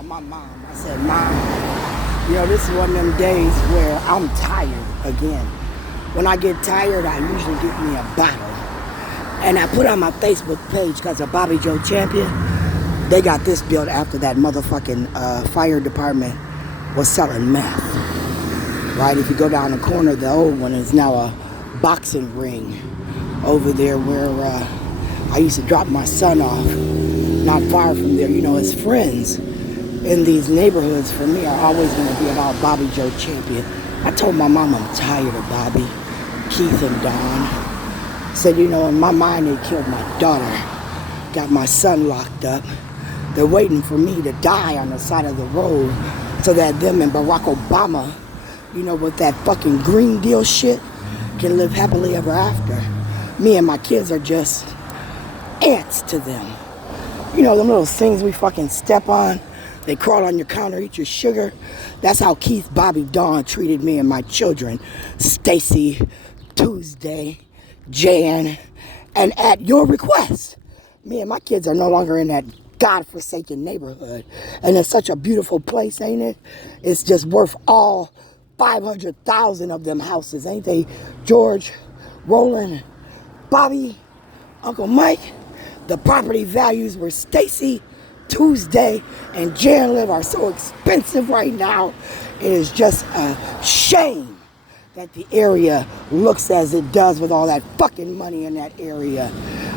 called my mom. I said, Mom, this is one of them days where I'm tired again. When I get tired, I usually get me a bottle. And I put on my Facebook page because of Bobby Joe Champion. They got this built after that motherfucking fire department was selling meth. Right? If you go down the corner, the old one is now a boxing ring over there where I used to drop my son off. Not far from there. His friends in these neighborhoods for me are always going to be about Bobby Joe Champion. I told my mom I'm tired of Bobby, Keith, and Don. Said, in my mind they killed my daughter. Got my son locked up. They're waiting for me to die on the side of the road so that them and Barack Obama, with that fucking Green Deal shit, can live happily ever after. Me and my kids are just ants to them. Them little things we fucking step on. They crawl on your counter, eat your sugar. That's how Keith, Bobby, Dawn treated me and my children. Stacy, Tuesday, Jan, and at your request, me and my kids are no longer in that godforsaken neighborhood. And it's such a beautiful place, ain't it? It's just worth all 500,000 of them houses, ain't they? George, Roland, Bobby, Uncle Mike. The property values where Stacy, Tuesday, and Jan live are so expensive right now. It is just a shame that the area looks as it does with all that fucking money in that area.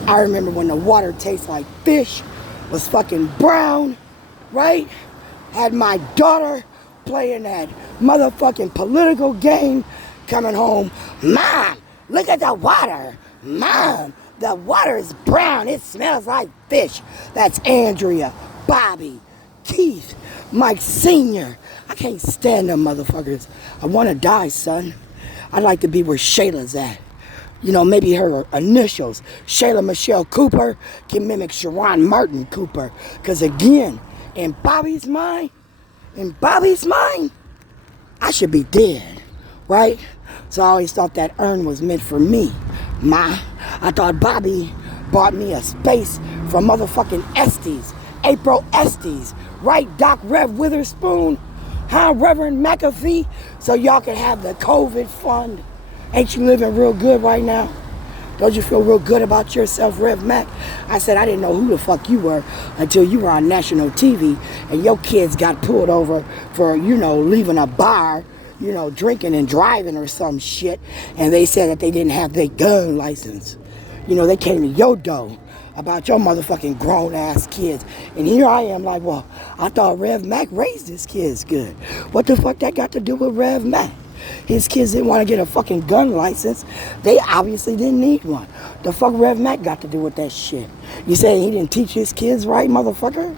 I remember when the water tastes like fish, was fucking brown, right? Had my daughter playing that motherfucking political game, coming home, Mom, look at the water. Mom, the water is brown. It smells like fish. That's Andrea, Bobby, Keith, Mike Sr. I can't stand them motherfuckers. I want to die, son. I'd like to be where Shayla's at. Maybe her initials, Shayla Michelle Cooper, can mimic Sharon Martin Cooper. Because again, in Bobby's mind, I should be dead, right? So I always thought that urn was meant for me. I thought Bobby bought me a space from motherfucking Estes, April Estes, right? Doc Rev Witherspoon, Reverend McAfee, so y'all can have the COVID fund. Ain't you living real good right now? Don't you feel real good about yourself, Rev Mac? I said I didn't know who the fuck you were until you were on national TV and your kids got pulled over for, leaving a bar, drinking and driving or some shit, and they said that they didn't have their gun license. They came to your door about your motherfucking grown-ass kids. And here I am like, well, I thought Rev Mac raised his kids good. What the fuck that got to do with Rev Mac? His kids didn't want to get a fucking gun license. They obviously didn't need one. The fuck Rev Mac got to do with that shit? You saying he didn't teach his kids right, motherfucker?